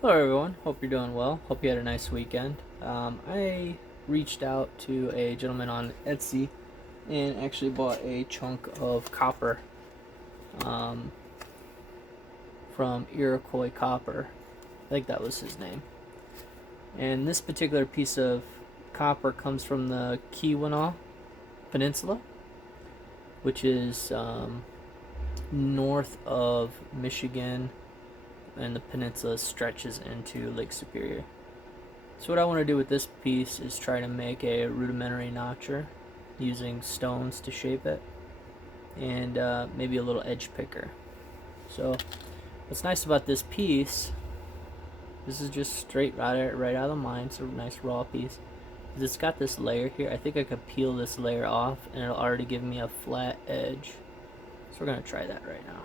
Hello everyone, hope you're doing well. Hope you had a nice weekend. I reached out to a gentleman on Etsy and actually bought a chunk of copper um, from Iroquois Copper. I think that was his name. And this particular piece of copper comes from the Keweenaw Peninsula, which is north of Michigan, and the peninsula stretches into Lake Superior. So what I want to do with this piece is try to make a rudimentary notcher using stones to shape it, and maybe a little edge picker. So what's nice about this piece, this is just straight right out of the mine. It's a nice raw piece. It's got this layer here. I think I could peel this layer off and it'll already give me a flat edge. So we're going to try that right now.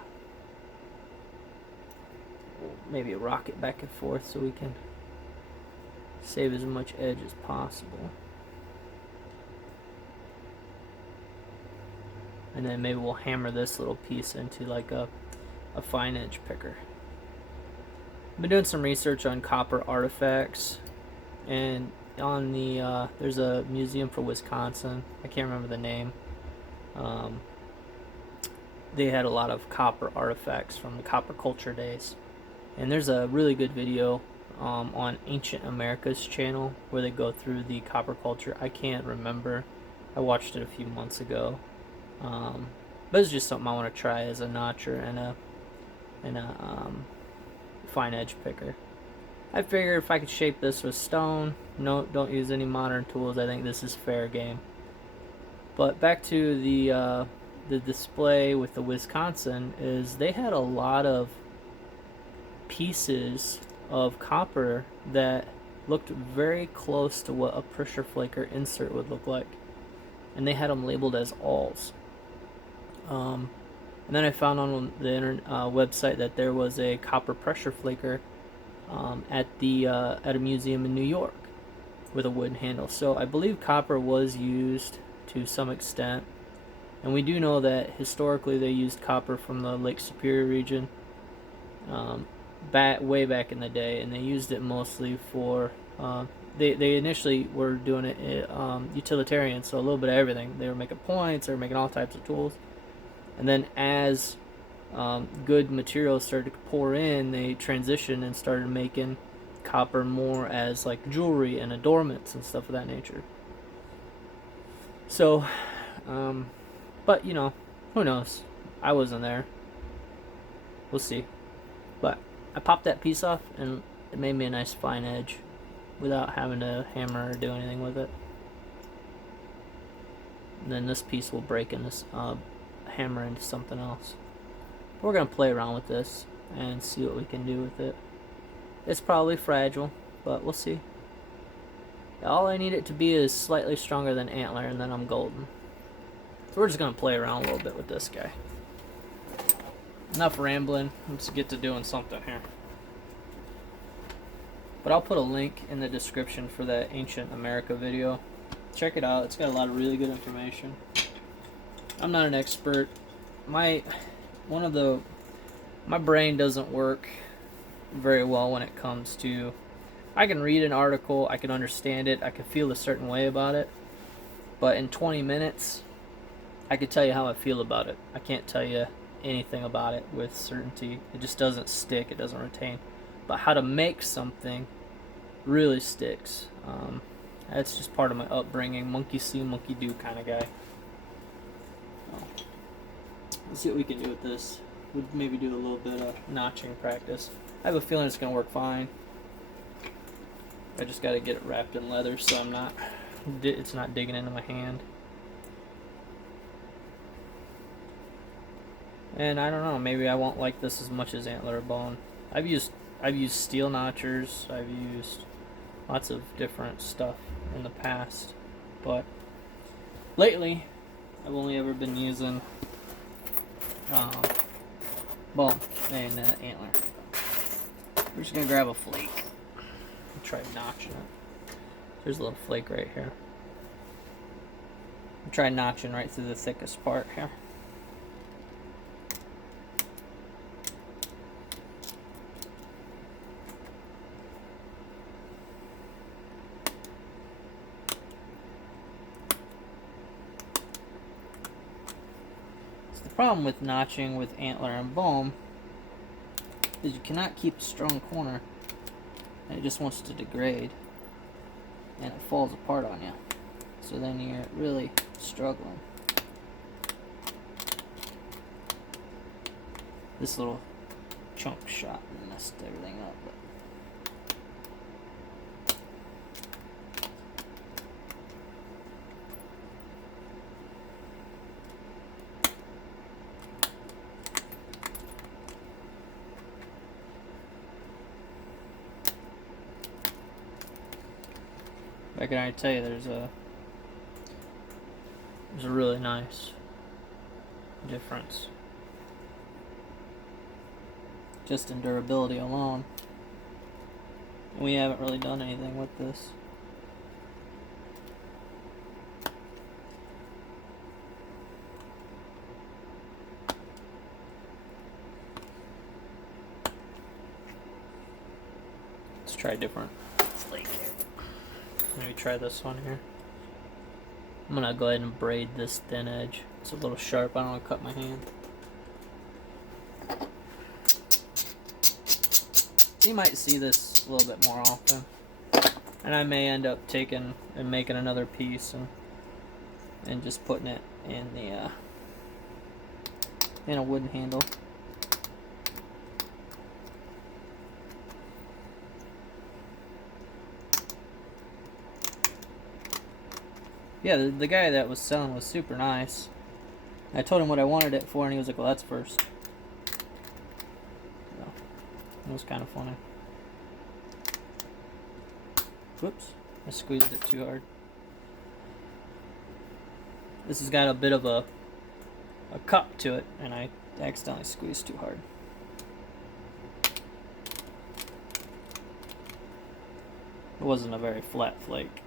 Maybe rock it back and forth so we can save as much edge as possible. And then maybe we'll hammer this little piece into like a fine edge picker. I've been doing some research on copper artifacts, and on the there's a museum for Wisconsin. I can't remember the name. They had a lot of copper artifacts from the copper culture days, and there's a really good video on Ancient America's channel where they go through the copper culture. I can't remember. I watched it a few months ago, but it's just something I want to try as a notcher and a fine edge picker. I figured if I could shape this with stone, no, don't use any modern tools, I think this is fair game. But back to the display with the Wisconsin, is they had a lot of pieces of copper that looked very close to what a pressure flaker insert would look like, and they had them labeled as alls. And then I found on the website that there was a copper pressure flaker at a museum in New York with a wooden handle. So I believe copper was used to some extent, and we do know that historically they used copper from the Lake Superior region way back in the day, and they used it mostly for they initially were doing it utilitarian, so a little bit of everything. They were making points, they were making all types of tools, and then as good materials started to pour in, they transitioned and started making copper more as like jewelry and adornments and stuff of that nature. So, but you know, who knows? I wasn't there. We'll see. But I popped that piece off and it made me a nice fine edge without having to hammer or do anything with it. And then this piece will break in this hammer into something else. We're going to play around with this and see what we can do with it. It's probably fragile, but we'll see. All I need it to be is slightly stronger than antler, and then I'm golden. So we're just going to play around a little bit with this guy. Enough rambling. Let's get to doing something here. But I'll put a link in the description for that Ancient America video. Check it out. It's got a lot of really good information. I'm not an expert. My brain doesn't work very well when it comes to, I can read an article, I can understand it, I can feel a certain way about it, but in 20 minutes I can tell you how I feel about it. I can't tell you anything about it with certainty. It just doesn't stick, it doesn't retain. But how to make something really sticks. That's just part of my upbringing. Monkey see, monkey do kind of guy. Let's see what we can do with this. We'd maybe do a little bit of notching practice. I have a feeling it's going to work fine. I just got to get it wrapped in leather so it's not digging into my hand. And I don't know, maybe I won't like this as much as antler or bone. I've used steel notchers, I've used lots of different stuff in the past, but lately I've only ever been using bone and antler. We're just gonna grab a flake and try notching it. There's a little flake right here. Try notching right through the thickest part here. problem with notching with antler and bone is you cannot keep a strong corner, and it just wants to degrade, and it falls apart on you. So then you're really struggling. This little chunk shot messed everything up. But I can already tell you there's a really nice difference just in durability alone. We haven't really done anything with this. Let's try a different flake here. Maybe try this one here. I'm gonna go ahead and braid this thin edge. It's a little sharp. I don't want to cut my hand. You might see this a little bit more often, and I may end up taking and making another piece and just putting it in the in a wooden handle. Yeah, the guy that was selling was super nice. I told him what I wanted it for, and he was like, "Well, that's first." So, it was kind of funny. Whoops, I squeezed it too hard. This has got a bit of a cup to it, and I accidentally squeezed too hard. It wasn't a very flat flake.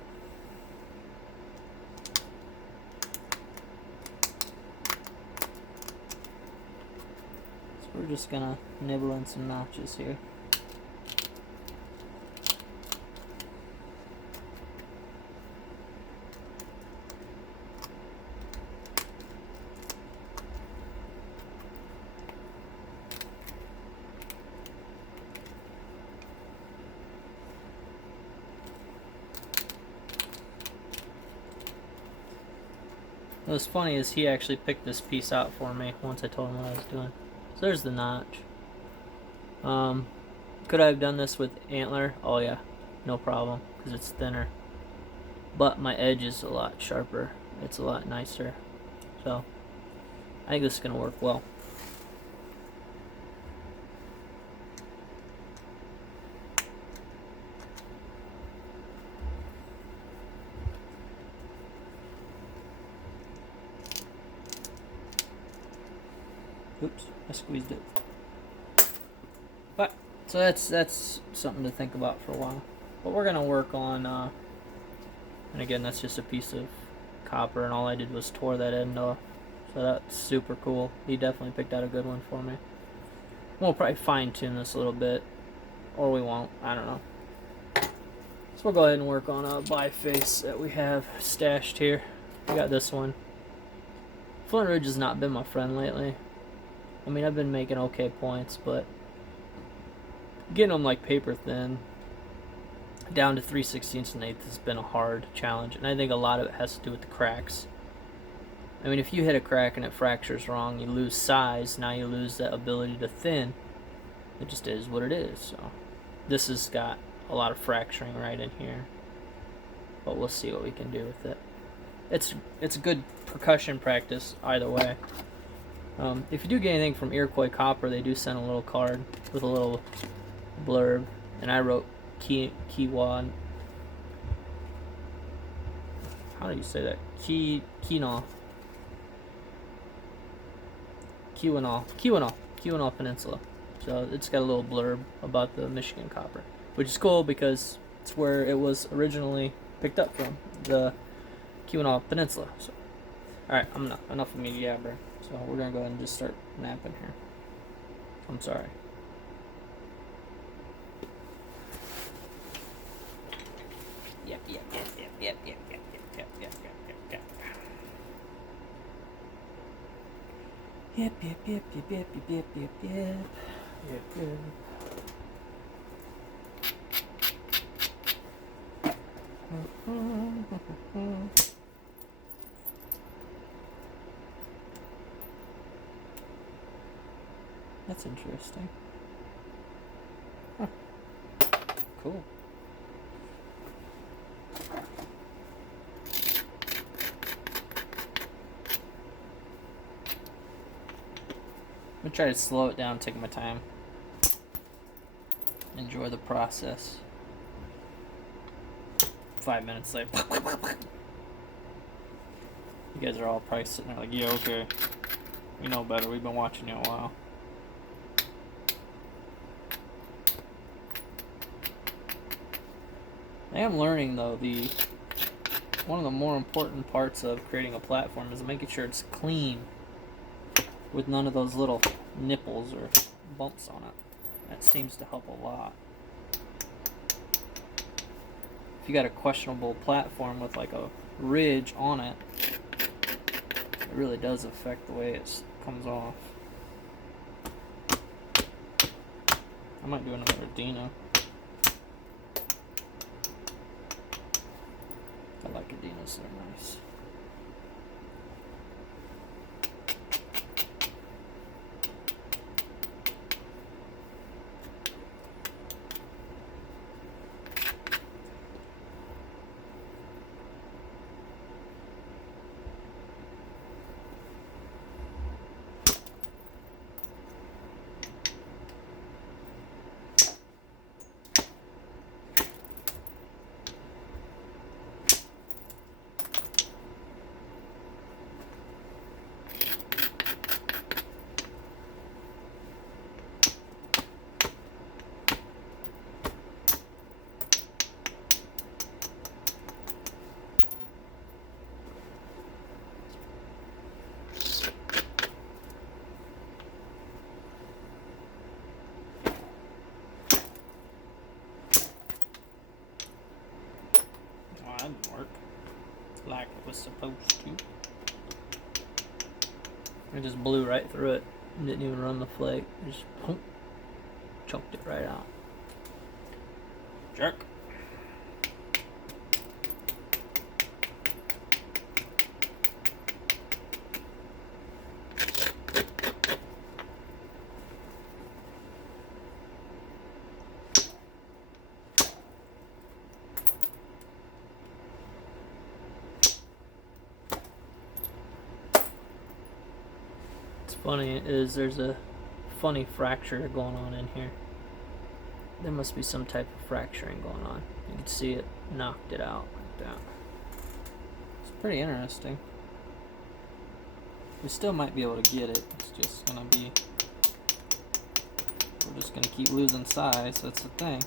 We're just gonna nibble in some notches here. What's funny is he actually picked this piece out for me once I told him what I was doing. So there's the notch. Could I have done this with antler? Oh yeah, no problem, because it's thinner. But my edge is a lot sharper. It's a lot nicer. So I think this is gonna work well. Oops, I squeezed it. But so that's something to think about for a while. But we're gonna work on, and again, that's just a piece of copper, and all I did was tore that end off. So that's super cool. He definitely picked out a good one for me. We'll probably fine tune this a little bit, or we won't. I don't know. So we'll go ahead and work on a biface that we have stashed here. We got this one. Flint Ridge has not been my friend lately. I mean, I've been making okay points, but getting them like paper thin down to 3/16 and 1/8 has been a hard challenge, and I think a lot of it has to do with the cracks. I mean, if you hit a crack and it fractures wrong, you lose size. Now you lose that ability to thin. It just is what it is. So this has got a lot of fracturing right in here, but we'll see what we can do with it. It's good percussion practice either way. If you do get anything from Iroquois Copper, they do send a little card with a little blurb, and I wrote Kiwan. How do you say that? Keweenaw Peninsula. So it's got a little blurb about the Michigan copper, which is cool because it's where it was originally picked up from, the Keweenaw Peninsula. So, all right, enough of me yabbering. So we're gonna go ahead and just start napping here. I'm sorry. Yep. Yep, yep, yep, yep, yep, yep, yep, yep, yep. Yep, yep. That's interesting. Huh. Cool. I'm gonna try to slow it down, take my time. Enjoy the process. 5 minutes later. You guys are all probably sitting there like, yeah, okay. We know better. We've been watching you a while. I am learning, though, one of the more important parts of creating a platform is making sure it's clean with none of those little nipples or bumps on it. That seems to help a lot. If you got a questionable platform with like a ridge on it, it really does affect the way it comes off. I might do another Dino. I like Adinas, they're nice. Well, that didn't work like it was supposed to. I just blew right through it. Didn't even run the flake. Just boom, choked it right out. Jerk. Funny is there's a funny fracture going on in here. There must be some type of fracturing going on. You can see it knocked it out like that. It's pretty interesting. We still might be able to get it. It's just gonna be, we're just gonna keep losing size. That's the thing.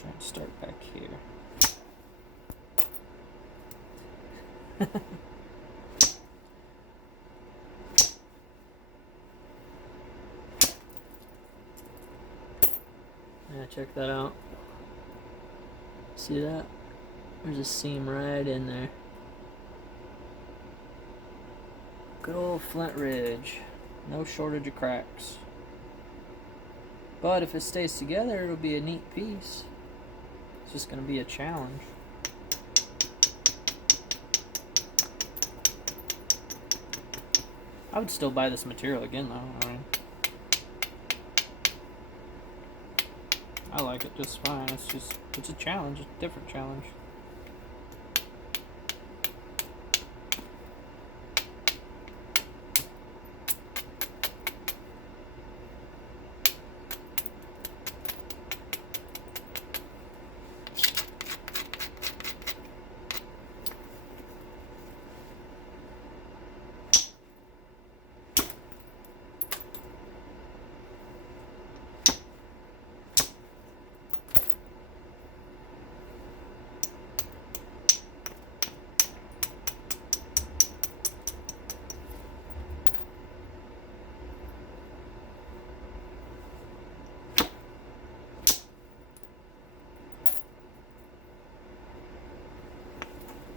Trying to start back here. Yeah, check that out. See that? There's a seam right in there. Good old Flint ridge. No shortage of cracks. But if it stays together, it'll be a neat piece. It's just going to be a challenge. I would still buy this material again, though. I mean, I like it just fine. It's a challenge, a different challenge.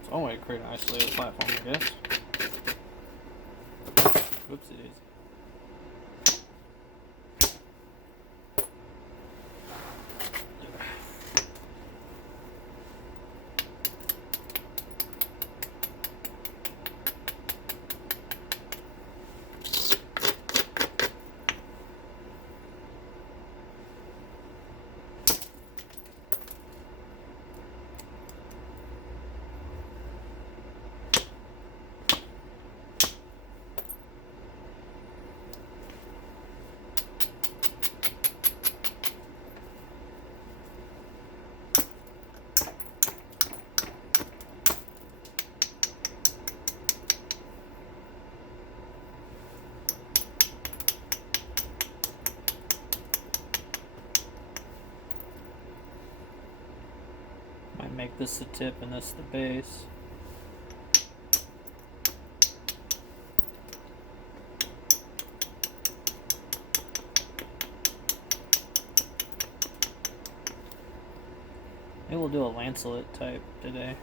It's one way to create an isolated platform, I guess. Oopsie daisy. Make this the tip and this the base. Maybe we'll do a lancelet type today.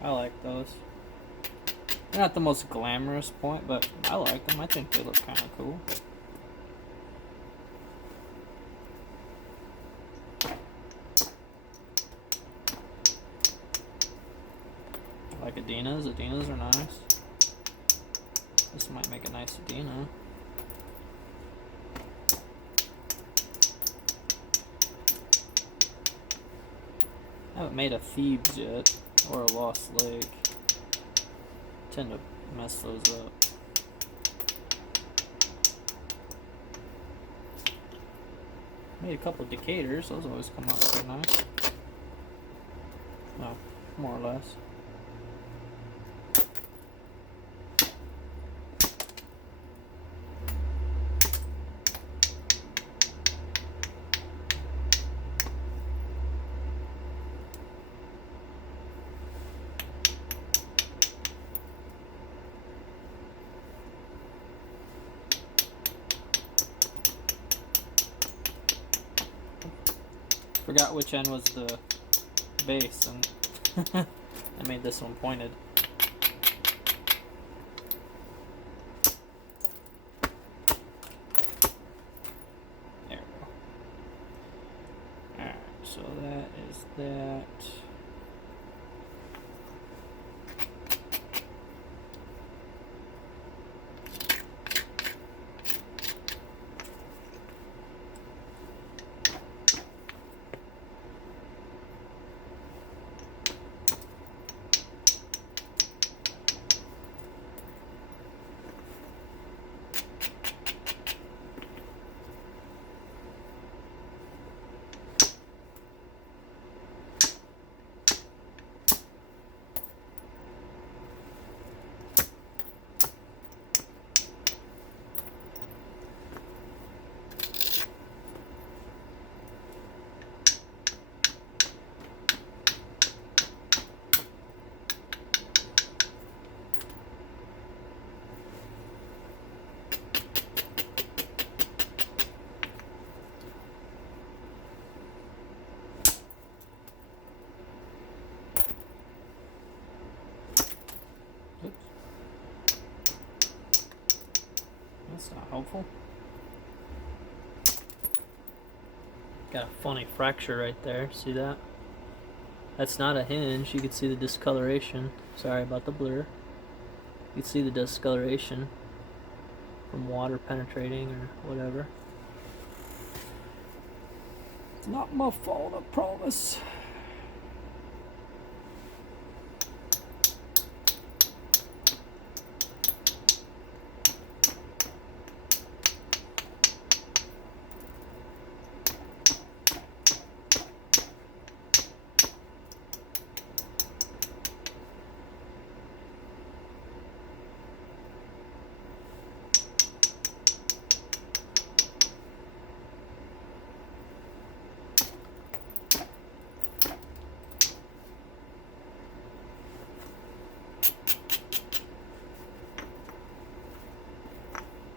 I like those. They're not the most glamorous point, but I like them. I think they look kind of cool. Like Adinas. Adinas are nice. This might make a nice Adina. I haven't made a Thebes yet, or a Lost Lake. Tend to mess those up. Made a couple of Decators. Those always come out pretty nice. Well, more or less. Forgot which end was the base, and I made this one pointed. There we go. Alright, so that is that. That's not helpful. Got a funny fracture right there. See that? That's not a hinge. You can see the discoloration. Sorry about the blur. You can see the discoloration from water penetrating or whatever. It's not my fault, I promise.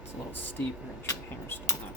It's a little steep ridge right here, still not.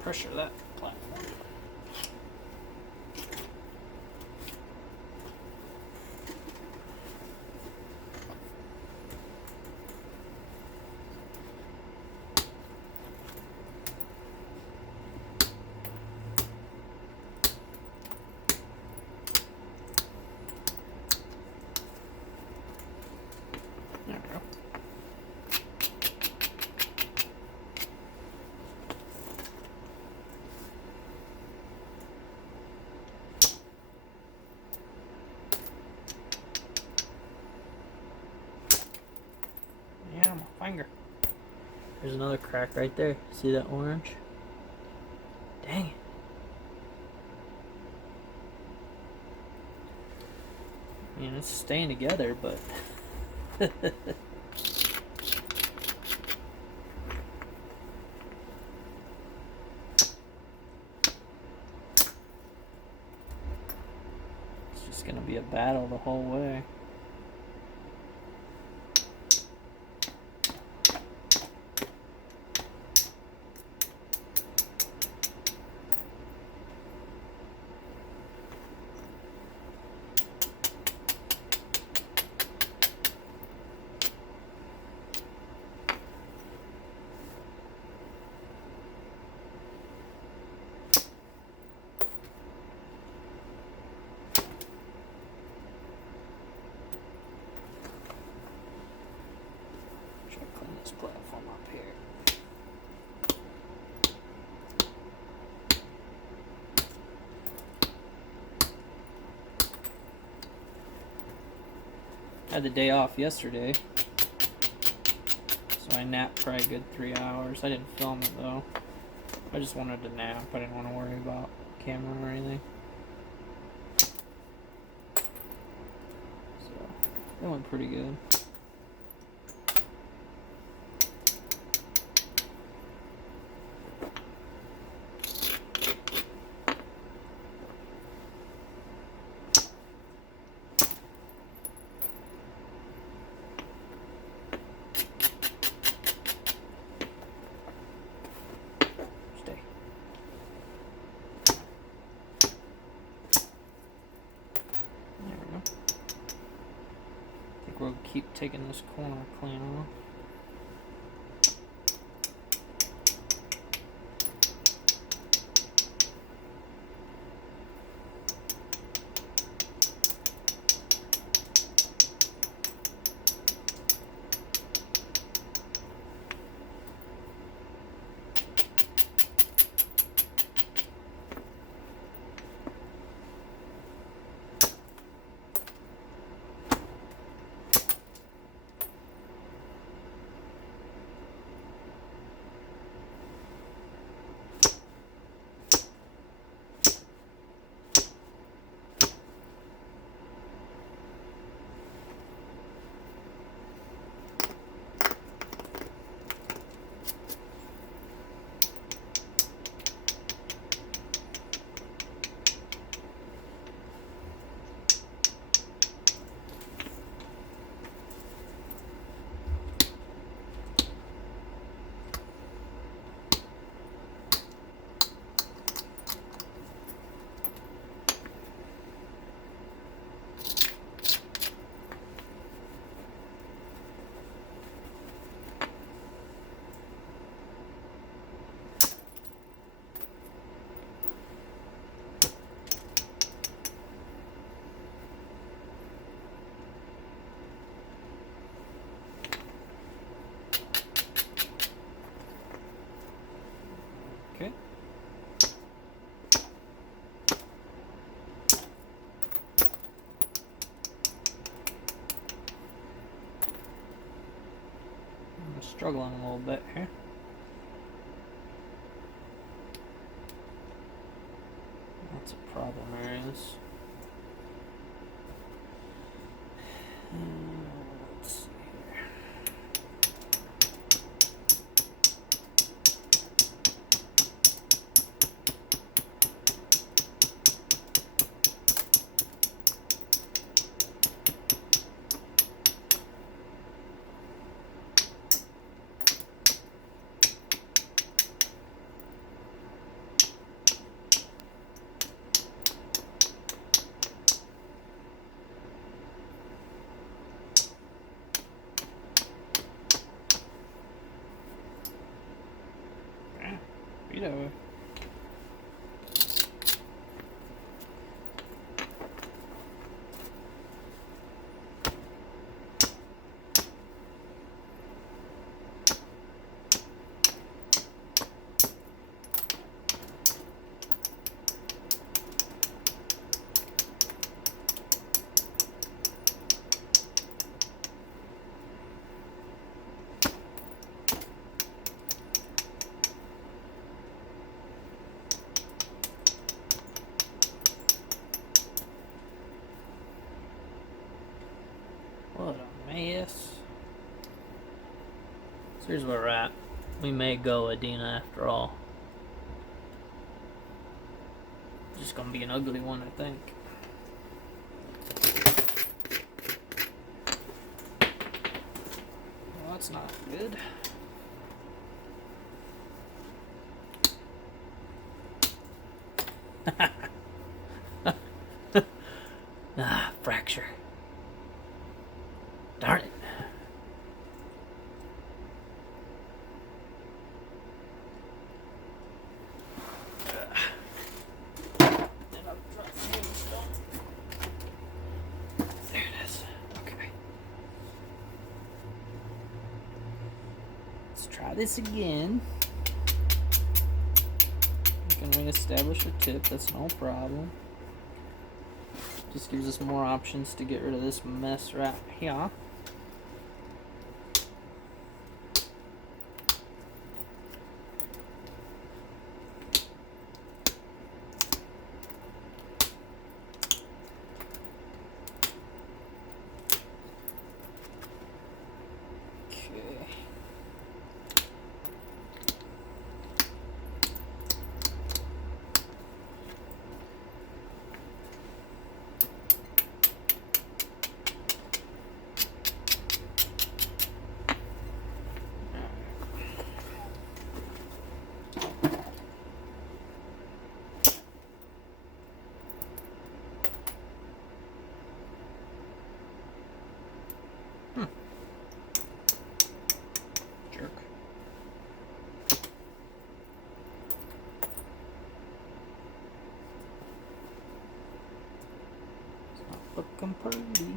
pressure that platform. There we go. Yeah, my finger. There's another crack right there. See that orange? Dang it. I mean, it's staying together, but... It's just gonna be a battle the whole way. Clean this platform up here. I had the day off yesterday, so I napped probably a good 3 hours. I didn't film it though. I just wanted to nap. I didn't want to worry about camera or anything. So that went pretty good. We'll keep taking this corner clean off. Okay. I'm struggling a little bit here. Lots of problem areas. Let's see here. here's where we're at. We may go Adina after all. Just gonna be an ugly one, I think. Well, that's not good. Ah, fracture. Darn it. There it is. Okay. Let's try this again. We can reestablish a tip, that's no problem. Just gives us more options to get rid of this mess right here. Jerk. It's not looking pretty.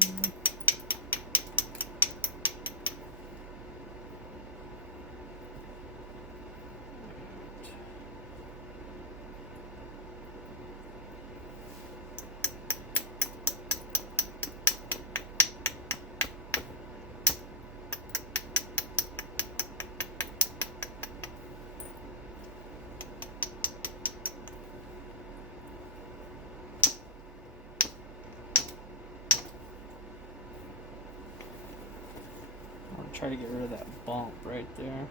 Try to get rid of that bump right there.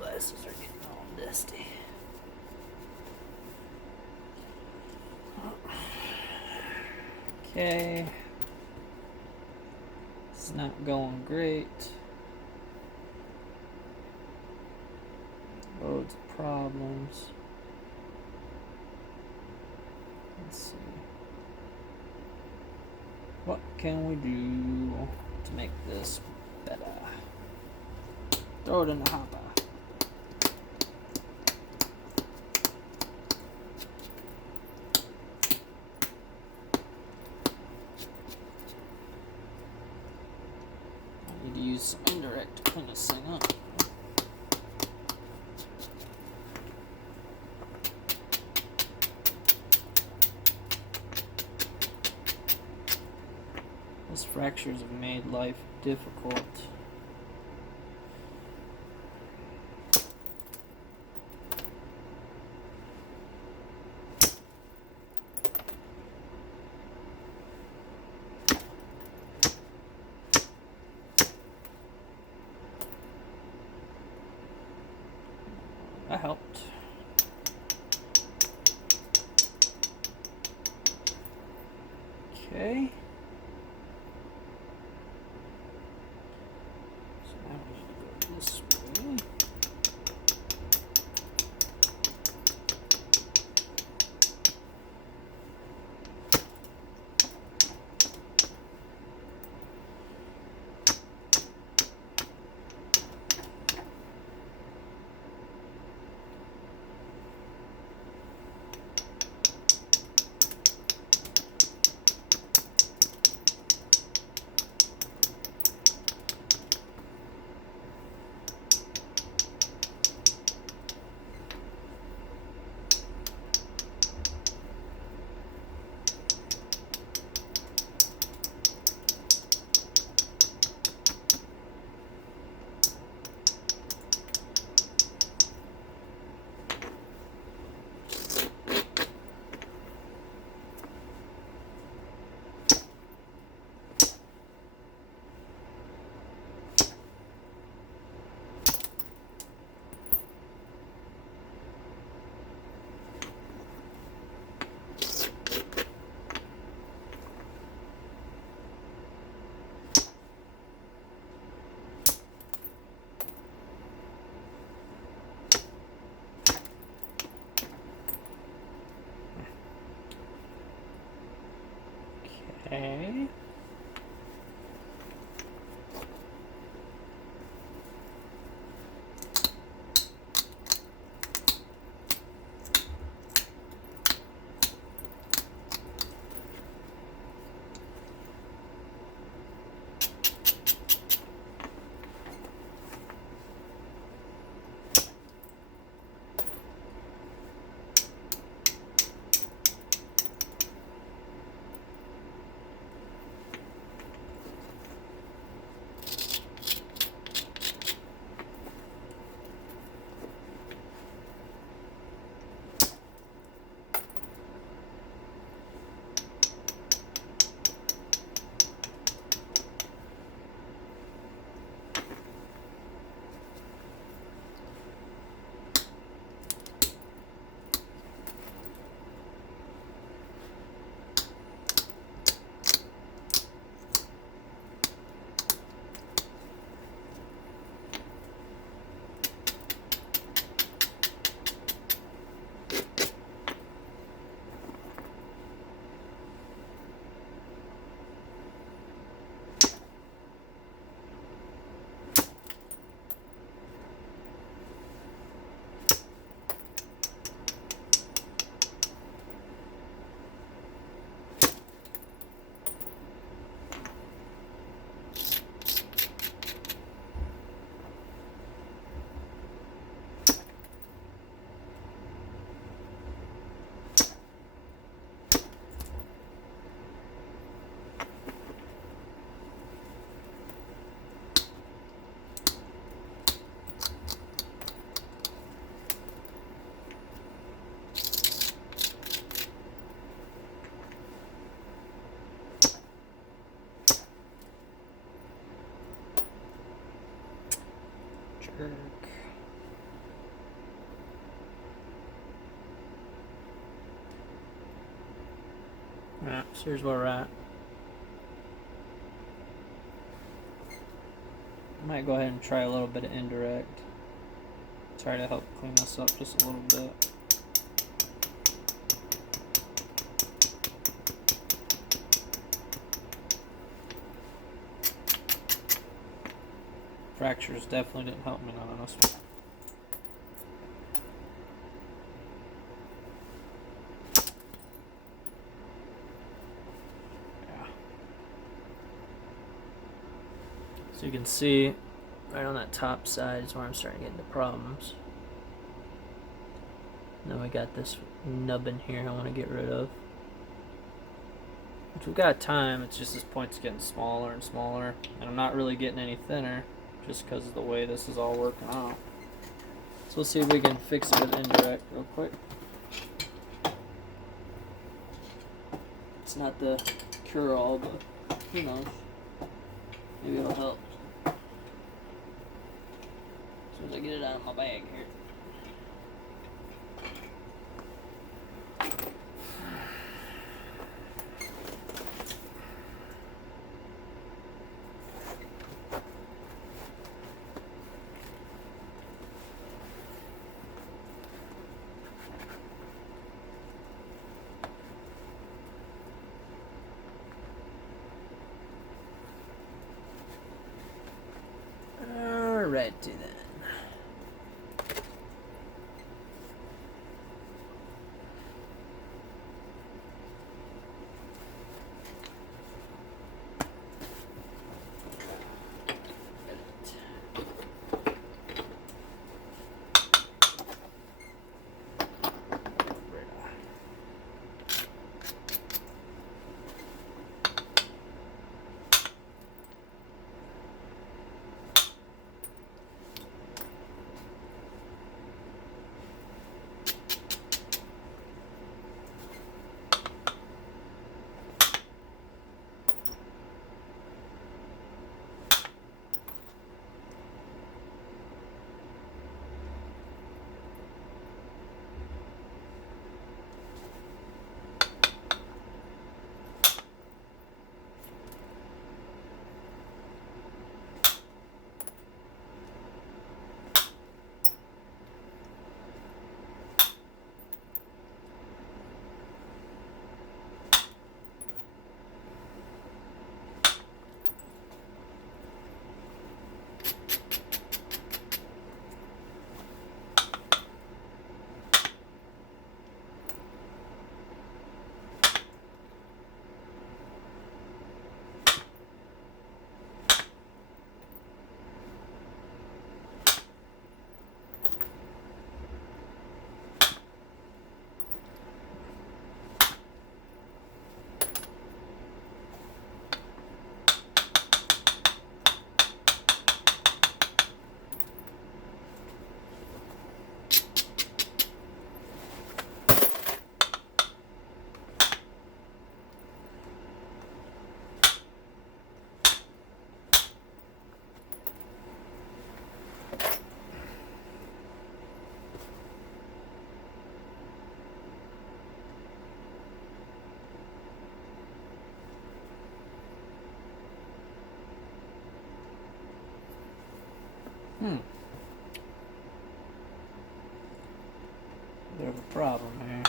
Glasses are getting all dusty. Okay. It's not going great. Loads of problems. Let's see. What can we do to make this better? Throw it in the hopper. I need to use some indirect to clean this thing up. These fractures have made life difficult. That helped. Okay. Critic. Alright, so here's where we're at. I might go ahead and try a little bit of indirect. Try to help clean this up just a little bit. Fractures definitely didn't help me none on this one. So you can see right on that top side is where I'm starting to get into problems. And then we got this nubbin here I want to get rid of. Which we've got time, it's just this point's getting smaller and smaller. And I'm not really getting any thinner just because of the way this is all working out. So let's see if we can fix it with indirect real quick. It's not the cure-all, but who knows. Maybe it'll help. As soon as I get it out of my bag here. Alrighty then. Bit of a problem here.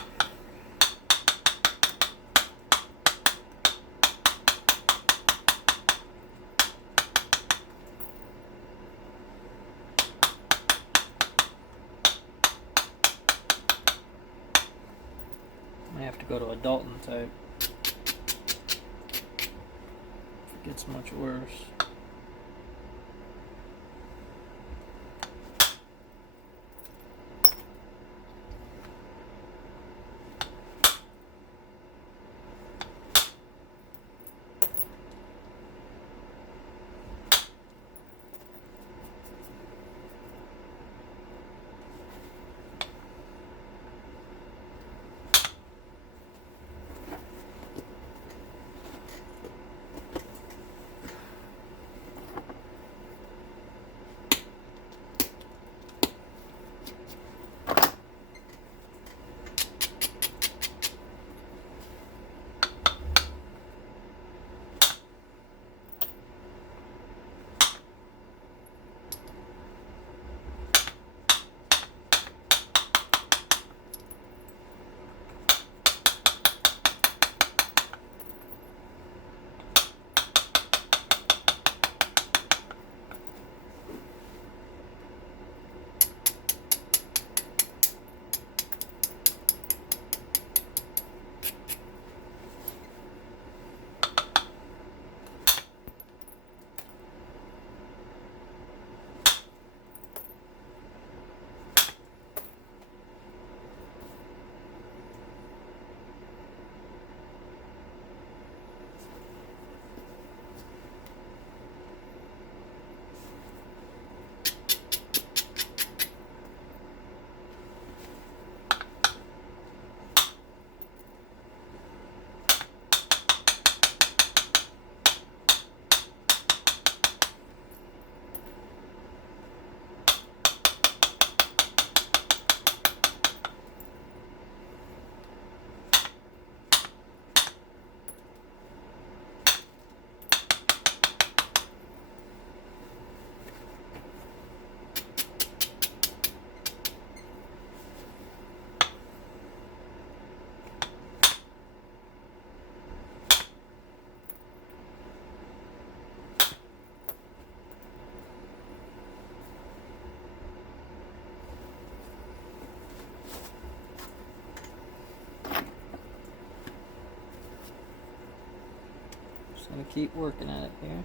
I have to go to a Dalton type. It gets much worse. gonna keep working at it here.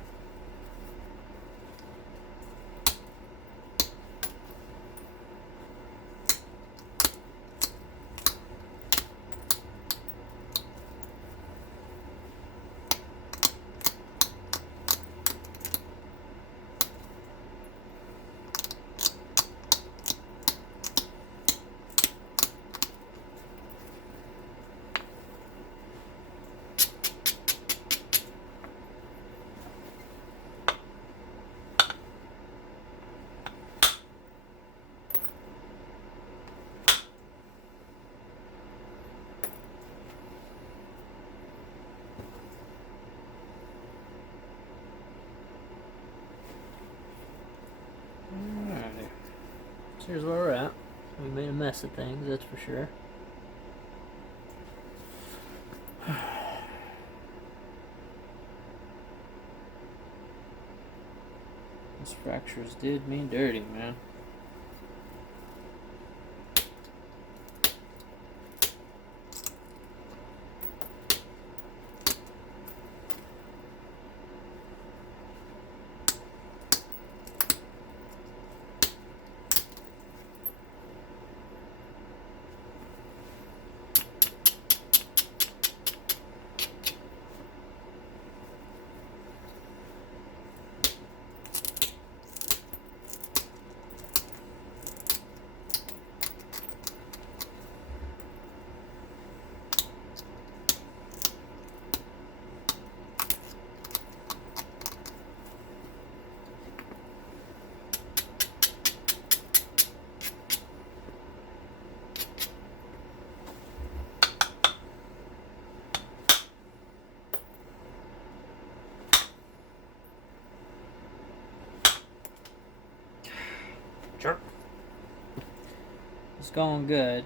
Alright, so here's where we're at. We made a mess of things, that's for sure. These fractures did me dirty, man. Sure. It's going good.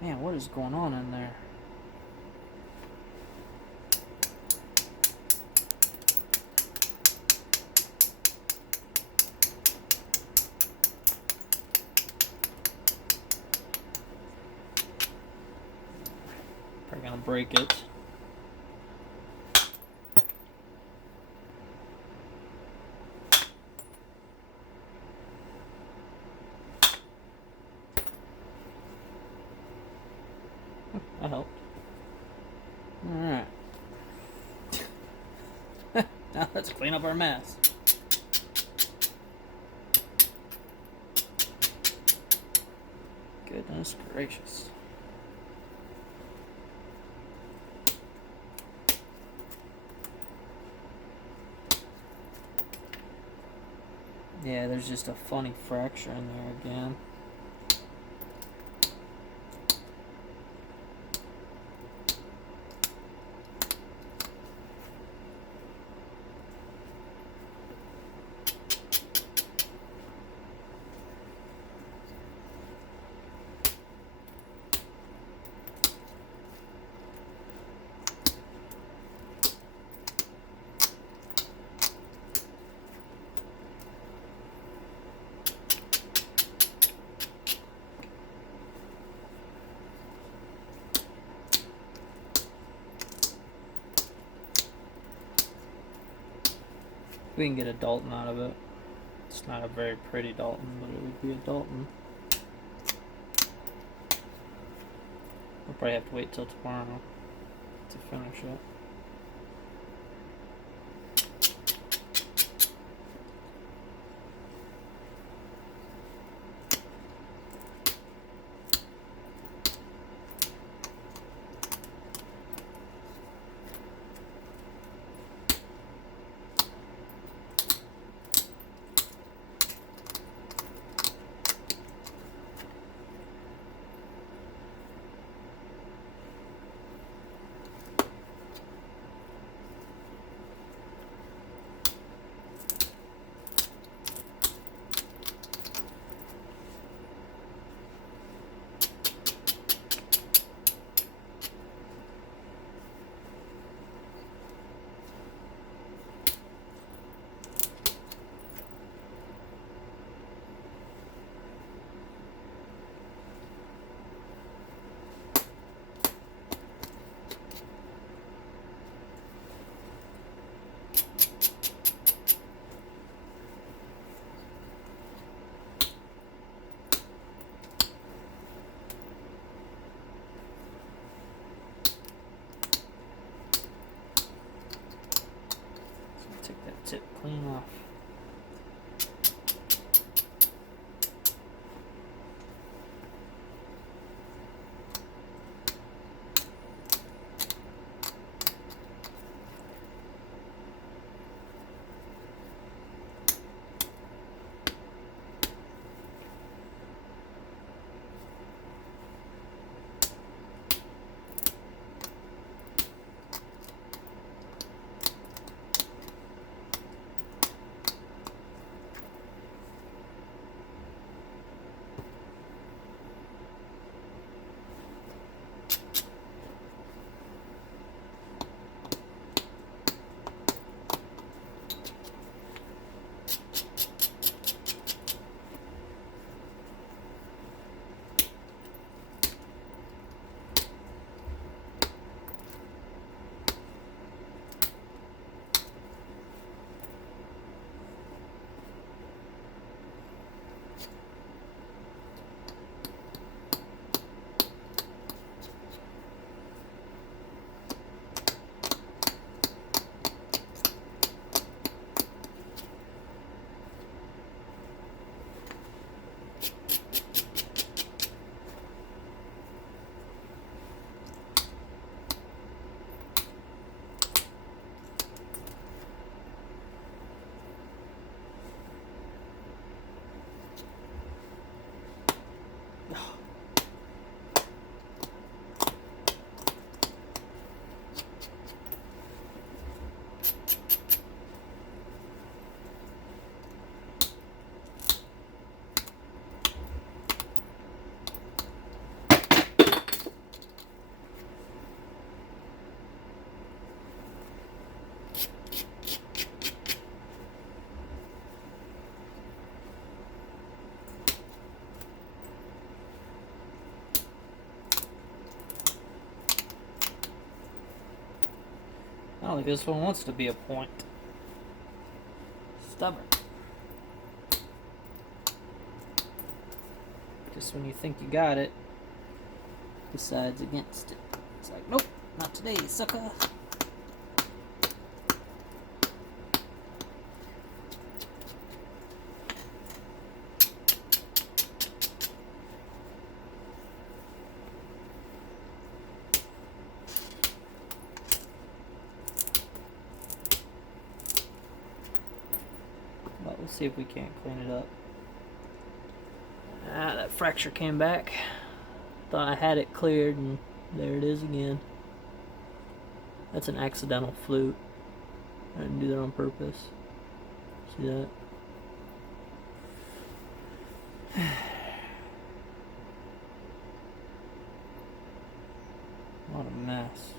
Man, what is going on in there? Probably gonna break it. That helped. Alright. Now let's clean up our mess. Goodness gracious. Yeah, there's just a funny fracture in there again. We can get a Dalton out of it. It's not a very pretty Dalton, but it would be a Dalton. We'll probably have to wait till tomorrow to finish it. don't think this one wants to be a point. Stubborn. Just when you think you got it, decides against it. It's like, nope, not today, sucker. But we'll see if we can't clean it up. Ah, that fracture came back. Thought I had it cleared, and there it is again. That's an accidental flute. I didn't do that on purpose. See that? What a mess.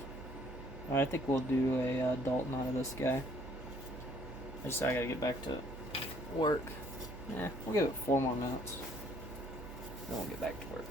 Alright, I think we'll do a Dalton out of this guy. I gotta get back to work. Yeah, we'll give it 4 more minutes. Then we'll get back to work.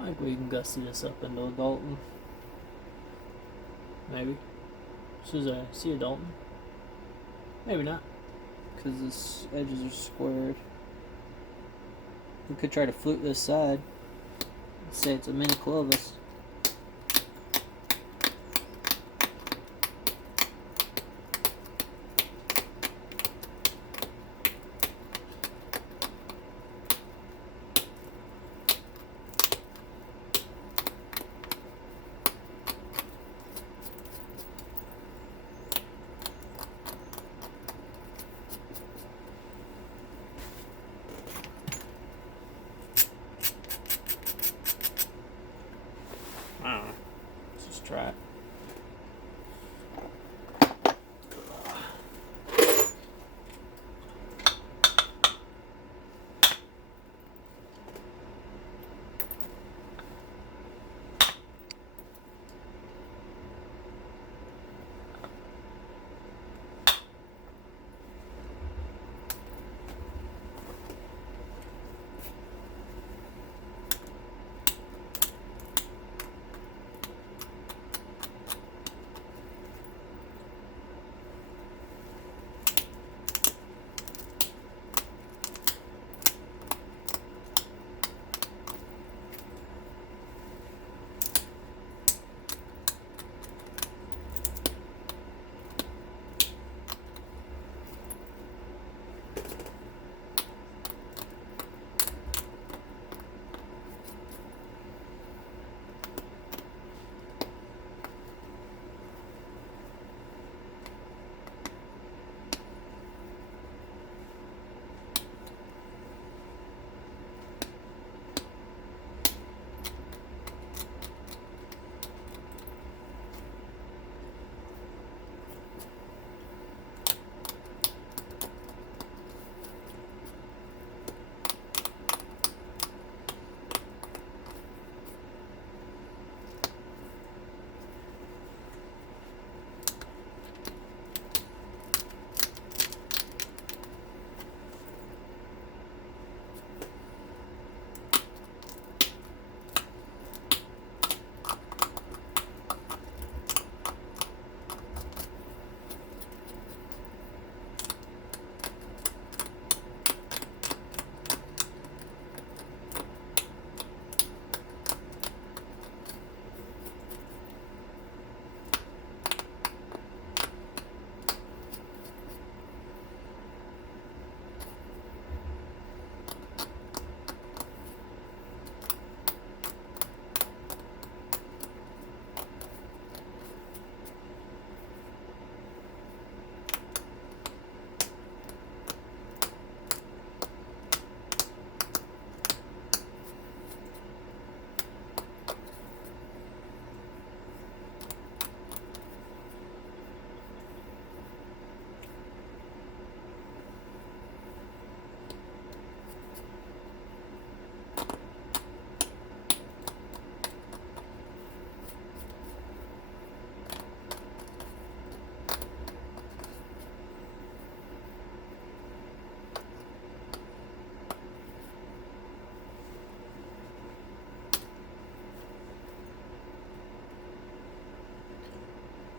I think we can gussy this up into a Dalton. Maybe. See a Dalton? Maybe not. Because this edges are squared. We could try to flute this side. Let's say it's a mini Clovis. I don't know. Let's just try it.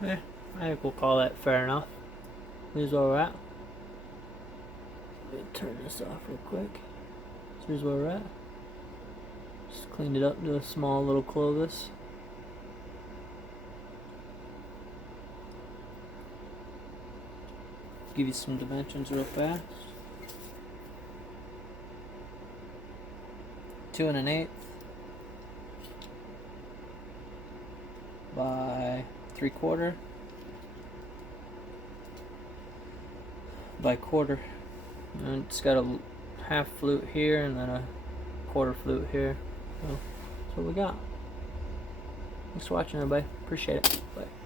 Yeah, I think we'll call that fair enough. Here's where we're at. Let me turn this off real quick. So here's where we're at. Just cleaned it up to a small little Clovis. Give you some dimensions real fast. 2 1/8 by 3/4 by quarter. And it's got a half flute here and then a quarter flute here. So that's what we got. Thanks for watching, everybody. Appreciate it. Bye.